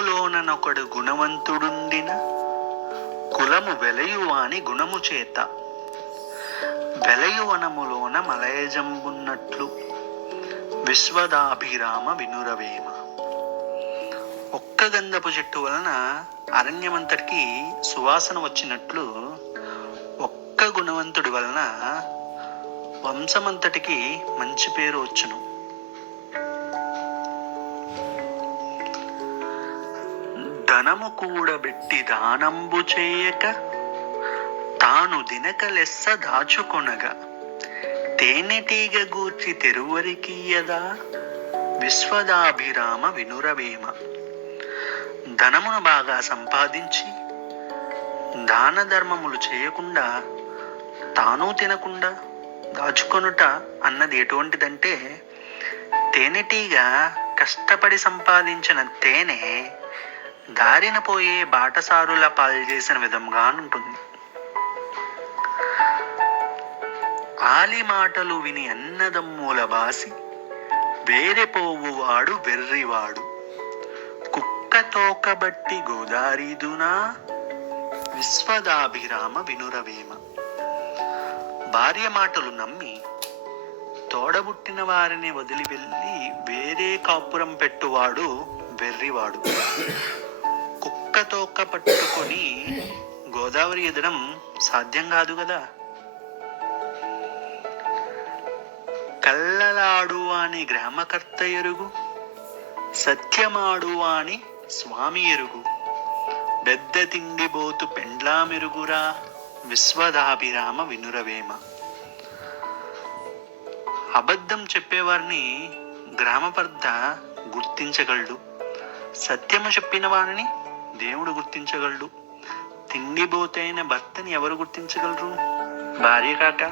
కులములోననొకడు గుణవంతుడుండిన కులము వెలయువాని గుణము చేత. వెలయువనములోన మలయజంబున్నట్లు విశ్వదాభిరామ వినురవేమ. ఒక్క గంధపు చెట్టు వలన అరణ్యమంతటికి సువాసన వచ్చినట్లు ఒక్క గుణవంతుడి వలన వంశమంతటికి మంచి పేరు వచ్చును. ధనము కూడబెట్టి దానంబు చేయక తాను దినక లెస్స దాచుకొనగా. తేనెటీగ గూర్చి తెరువరికీయదా విశ్వదాభిరామ వినురవేమ. ధనమును బాగా సంపాదించి దాన ధర్మములు చేయకుండా తాను తినకుండా దాచుకొనుట అన్నది ఎటువంటిదంటే తేనెటీగ కష్టపడి సంపాదించిన తేనె దారిన పోయే బాటసారుల పాల్చేసిన విధంగా ఉంటుంది ఆలి మాటలు విని అన్నదమ్ముల బాసి వేరే పోవువాడు వెర్రివాడు. కుక్క తోకబట్టి గోదారిదునా విశ్వదాభిరామ వినురవేమ. భార్య మాటలు నమ్మి తోడబుట్టిన వారిని వదిలి వెళ్ళి వేరే కాపురం పెట్టువాడు వెర్రివాడు. తోక పట్టుకొని గోదావరి ఎదడం సాధ్యం కాదు కదా. కల్లలాడు అని గ్రామకర్త ఎరుగు సత్యమాడు అని స్వామి ఎరుగు. బెద్ద తిండిబోతు పెండ్లామెరుగురా విశ్వదాభిరామ వినురవేమ. అబద్ధం చెప్పేవారిని గ్రామపర్ద గుర్తించగలడు. సత్యము చెప్పిన వారిని దేవుడు గుర్తించగలడు. తిండిబోతైన భర్తని ఎవరు గుర్తించగలరు? భార్య కాక?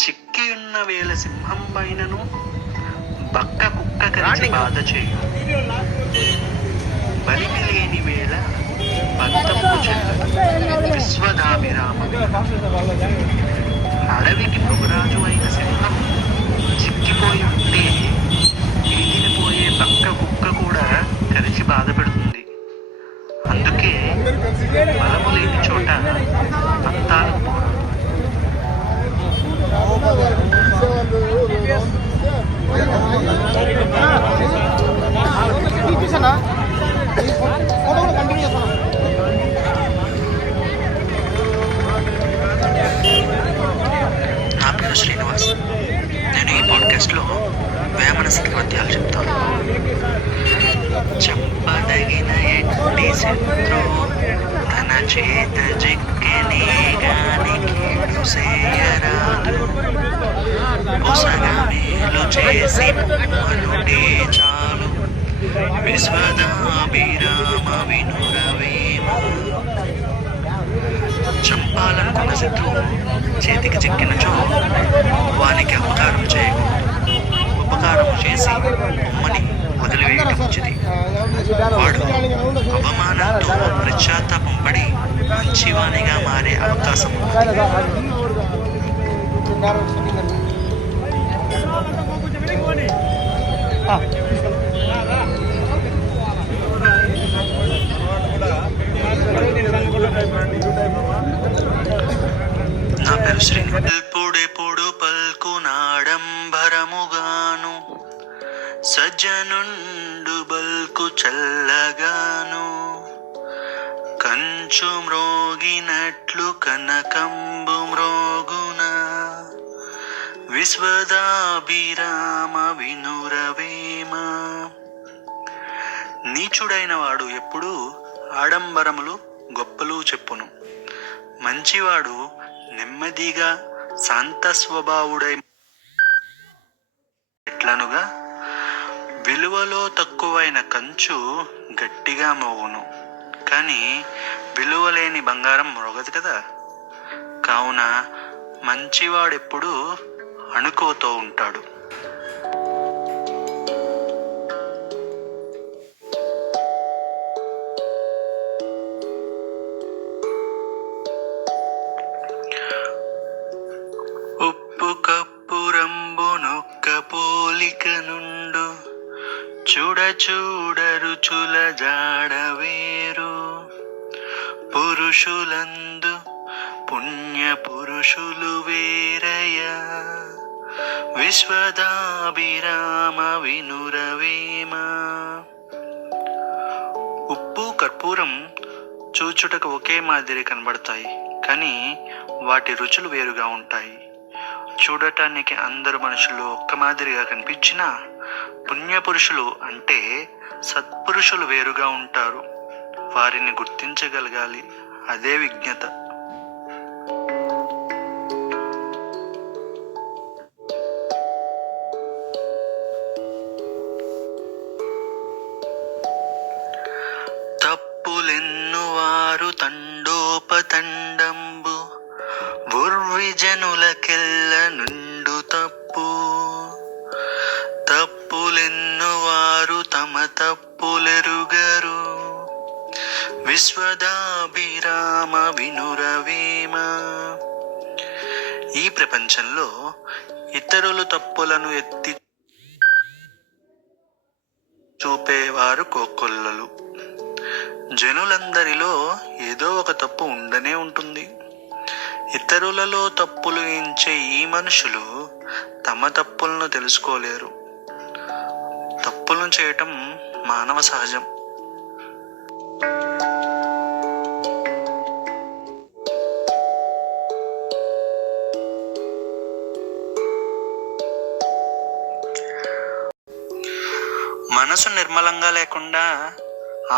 చిక్కి ఉన్న వేల సింహం పైనను బక్క కుక్క కలిసి బాధ చేయు. బలిమి లేని వేళ చెల్లదు. విశ్వదాభిరామ అడవికి మృగరాజు అయిన సింహం చిక్కిపోయి ఉంటే కుక్క కూడా కలిసి బాధపెడుతుంది అందుకే బలము లేని చోట అంతాలకు నా పేరు శ్రీనివాస్. నేను ఈ పాడ్కాస్ట్లో వేమన పద్యాలు చెప్తాను. చెప్పదగిన ఎట్టి శత్రు తన చేత జిక్కిని గాని కీడు చేయరాదు. పొసగ మేలు చేసి మనుటే చాలు. విశ్వదాభిరామ వినురవేమో చంపాలనుకున్న శత్రువు చేతికి చిక్కినచో వానికి అపకారం చేయకూడదు. ఉపకారం చేసి అమ్మని వదిలివేయటం మంచిది వాడు అవమానంతో పశ్చాత్తాపం పడి మంచివాణిగా మారే అవకాశం నా పేరు శ్రీనివాస్. పల్కు నాడంబరముగా సజ్జనుండు బల్కు చల్లగాను కంచు మ్రోగినట్లు కనకంబు మ్రోగున విశ్వదాభిరామ వినురవేమ. నీచుడైన వాడు ఎప్పుడూ ఆడంబరములు గొప్పలు చెప్పును. మంచివాడు నెమ్మదిగా శాంత స్వభావుడై ఎట్లనుగా విలువలో తక్కువైన కంచు గట్టిగా మోగును. కానీ విలువ లేని బంగారం మొరగదు కదా. కావున మంచివాడెప్పుడు అణుకోతో ఉంటాడు. విశ్వదాభిరామ వినురవేమ. ఉప్పు కర్పూరం చూచుటకు ఒకే మాదిరి కనబడతాయి కానీ వాటి రుచులు వేరుగా ఉంటాయి. చూడటానికి అందరు మనుషులు ఒక్క మాదిరిగా కనిపించినా పుణ్యపురుషులు అంటే సత్పురుషులు వేరుగా ఉంటారు. వారిని గుర్తించగలగాలి అదే విజ్ఞత. విశ్వదాభిరామ వినురవేమ. ఈ ప్రపంచంలో ఇతరులు తప్పులను ఎత్తి చూపేవారు కోకొల్లలు. జనులందరిలో ఏదో ఒక తప్పు ఉండనే ఉంటుంది. ఇతరులలో తప్పులు ఎంచే ఈ మనుషులు తమ తప్పులను తెలుసుకోలేరు. తప్పులను చేయటం మానవ సహజం. మనసు నిర్మలంగా లేకుండా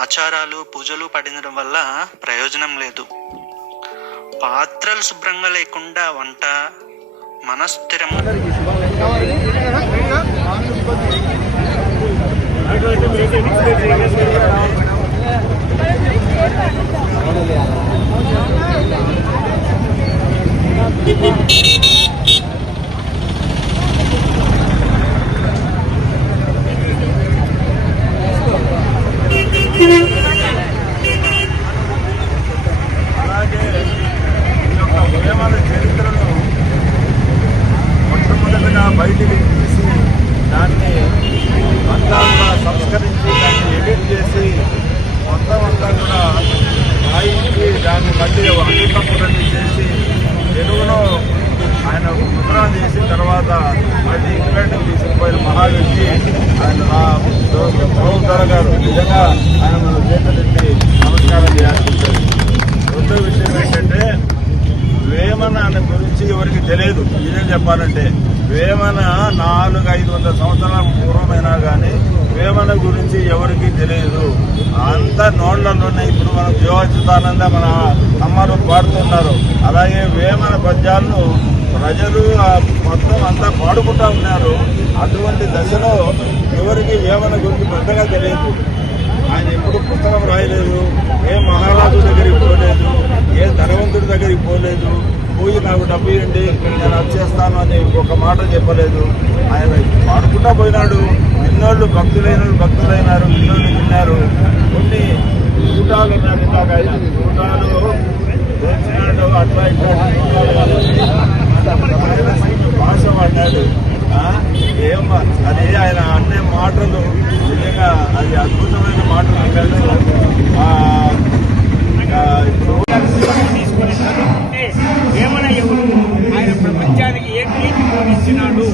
ఆచారాలు పూజలు పడినడం వల్ల ప్రయోజనం లేదు. పాత్రలు శుభ్రంగా లేకుండా వంట మనస్థిరం. అలాగే ఈ యొక్క వేమన చరిత్రను మొట్టమొదటిగా బయటికి తీసి దాన్ని అంతా కూడా సంస్కరించి దాన్ని ఎడిట్ చేసి మొత్తం అంతా కూడా రాయించి దాన్ని మళ్ళీ అడ్డుకప్పుడని చేసి తెలుగులో ఆయన ముద్ర చేసిన తర్వాత మళ్ళీ ఇంగ్లాండ్కి తీసుకుపోయిన మహావ్యక్తి ఆయన గౌరవ గారు నిజంగా ఆయన మన చేతులెత్తి నమస్కారం చేయాల్సి రెండో విషయం ఏంటంటే వేమన అనే గురించి ఎవరికి తెలియదు. నిజం చెప్పాలంటే వేమన నాలుగు ఐదు వందల సంవత్సరాల పూర్వమైనా కానీ వేమన గురించి ఎవరికి తెలియదు. అంత నోళ్ళలోనే ఇప్పుడు మనం జీవాచ్యుతానంద మన అమ్మలు పాడుతున్నారు. అలాగే వేమన పద్యాలను ప్రజలు మొత్తం అంతా పాడుకుంటా ఉన్నారు. అటువంటి దశలో ఎవరికి వేమన గురించి పెద్దగా తెలియదు. ఆయన ఎప్పుడు పుస్తకం రాయలేదు ఏ మహారాజు దగ్గరికి పోలేదు ఏ ధనవంతుడి దగ్గరికి పోలేదు పోయి నాకు డబ్బు ఇవ్వండి నేను వచ్చేస్తాను అని ఒక మాట చెప్పలేదు. ఆయన పాడుకుంటా పోయినాడు. ఎన్నోళ్ళు భక్తులైన భక్తులైనారు ఎన్నోళ్ళు విన్నారు. కొన్ని కూటాలు ఉన్నారు నాకు ఐదు కూటాలు అట్లా ఇట్లా భాష వాడినాడు. ఏం అది ఆయన అనే మాటలు నిజంగా అది అద్భుతమైన మాటలు అంటాడు ఆ, ఇప్పుడు ఎవరు ఆయన ప్రపంచానికి ఏ నీతి బోధించినాడు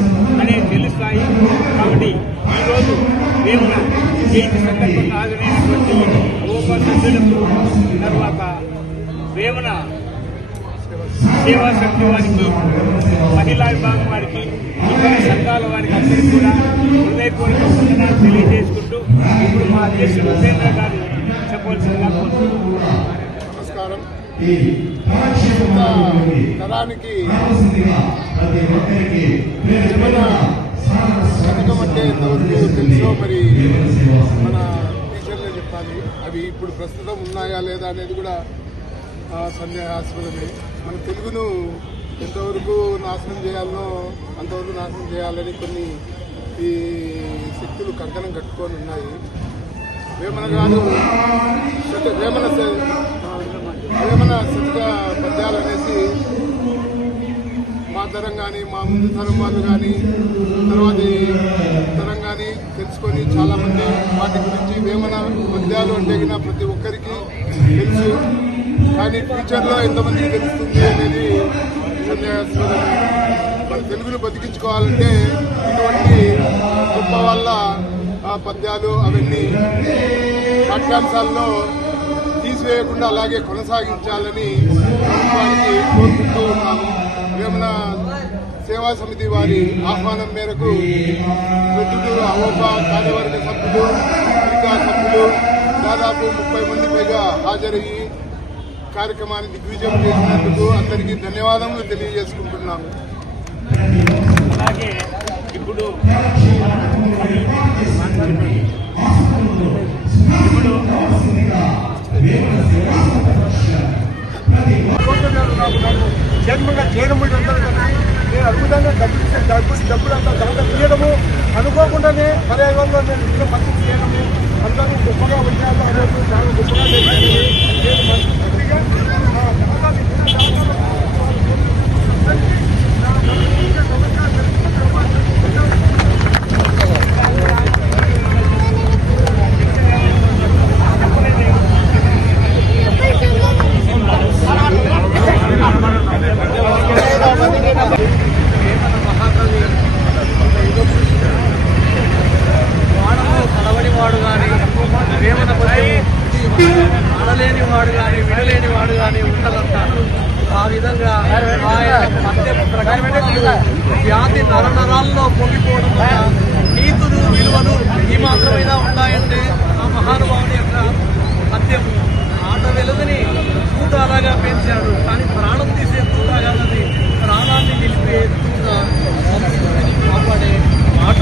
అనేది తెలుస్తాయి. కాబట్టి ఈరోజు వేమన జయంతి సందర్భంగా ఇప్పుడు ఉపేంద్ర గారు చెప్పవలసిందిగా నమస్కారం తరానికి ఏమైనా శతకం అంటే ఎంతవరకు తెలుసో మరి మన టీచర్లే చెప్పాలి అవి ఇప్పుడు ప్రస్తుతం ఉన్నాయా లేదా అనేది కూడా ఆ, సందేహాస్పదమే మన తెలుగును ఎంతవరకు నాశనం చేయాలనో అంతవరకు నాశనం చేయాలని కొన్ని ఈ శక్తులు కంకణం కట్టుకొని ఉన్నాయి. వేమన గారు వేమన వేమన శతక పద్యాలు అనేసి మా తరం కానీ మా ముందు తరం వాళ్ళు కానీ తర్వాత తరం కానీ తెలుసుకొని చాలామంది వాటి గురించి వేమన పద్యాలు అంటే ప్రతి ఒక్కరికి తెలుసు. కానీ ఫ్యూచర్లో ఎంతమందికి తెలుస్తుంది అనేది మన తెలుగును బతికించుకోవాలంటే ఇటువంటి గొప్ప వల్ల పద్యాలు అవన్నీ పాఠ్యాంశాల్లో తీసివేయకుండా అలాగే కొనసాగించాలని ప్రభుత్వానికి కోరుకుంటూ ఉన్నాము. వేమన సేవా సమితి వారి ఆహ్వానం మేరకు ప్రొద్దుటూరు అవోప కార్యవర్గ సభ్యులు ఇంకా సభ్యులు దాదాపు ముప్పై మంది పైగా హాజరయ్యి కార్యక్రమాన్ని దిగ్విజయం చేసినందుకు అందరికీ ధన్యవాదములు తెలియజేసుకుంటున్నాము. అలాగే ఇప్పుడు ఇప్పుడు జన్మగా చేయడముడు నేను అద్భుతంగా డబ్బులు డబ్బు డబ్బులు అంతా తర్వాత తీయడము అనుకోకుండానే పర్యావరణంలో నేను ఇంట్లో మంచి చేయడము అందరూ గొప్పగా వచ్చారు ఆ రోజు చాలా గొప్పగా జరిగింది. నేను మనస్ఫూర్తిగా, ఆ, చాలా చాలా వాడలో కలవని వాడు కానీ వేమన ఆడలేని వాడు కానీ విడలేని వాడు కానీ ఉండదంటారు ఆ విధంగా ఆయన మధ్య ప్రకటనలు వ్యాధి నరనరాల్లో పొంగిపోవడం వల్ల నీతులు విలువలు ఈ మాత్రమైనా ఉన్నాయంటే ఆ మహానుభావుని యొక్క మద్యం ఆట వెలుగుని తూటాలాగా పెంచాడు కానీ ప్రాణం తీసే తూటాగానది ప్రాణాన్ని నిలిపే తూట సంస్కృతిని కాపాడే మాట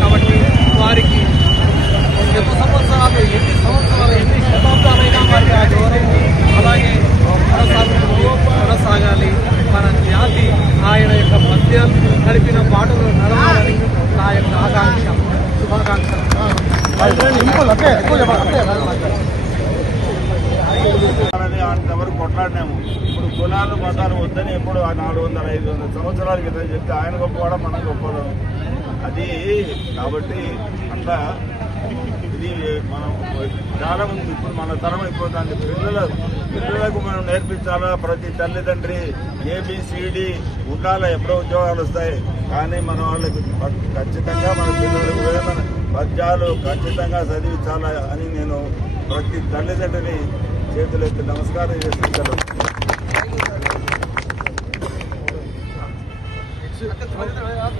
కాబట్టి వారికి ఎంత సంవత్సరాలు ఎన్ని సంవత్సరాలు ఎన్ని శతాబ్దాలైనా వారికి ఆ గౌరవం అలాగే కొనసాగుతూ కొనసాగాలి మన జాతి ఆయన యొక్క మద్యం నడిపిన పాటలు నడవాలని నా యొక్క ఆకాంక్ష శుభాకాంక్ష అని అంతవరకు కొట్లాడినాము ఇప్పుడు కులాలు మతాలు వద్దని ఎప్పుడు ఆ నాలుగు వందల ఐదు వందల సంవత్సరాల క్రితం చెప్తే ఆయన గొప్పవాడ మనం గొప్పవాడు? అది కాబట్టి అట్లా ఇది మనం చాలా ఉంది. ఇప్పుడు మన తరం అయిపోతుంది. పిల్లల పిల్లలకు మనం నేర్పించాలా? ప్రతి తల్లిదండ్రి ఏబిసిడి ఉండాలా? ఎప్పుడో ఉద్యోగాలు వస్తాయి. కానీ మన వాళ్ళకి ఖచ్చితంగా మన పిల్లలకు పద్యాలు ఖచ్చితంగా చదివించాలా అని నేను ప్రతి తల్లిదండ్రిని చేతులెత్తి నమస్కారం చేస్తున్నాను 들어가야 돼.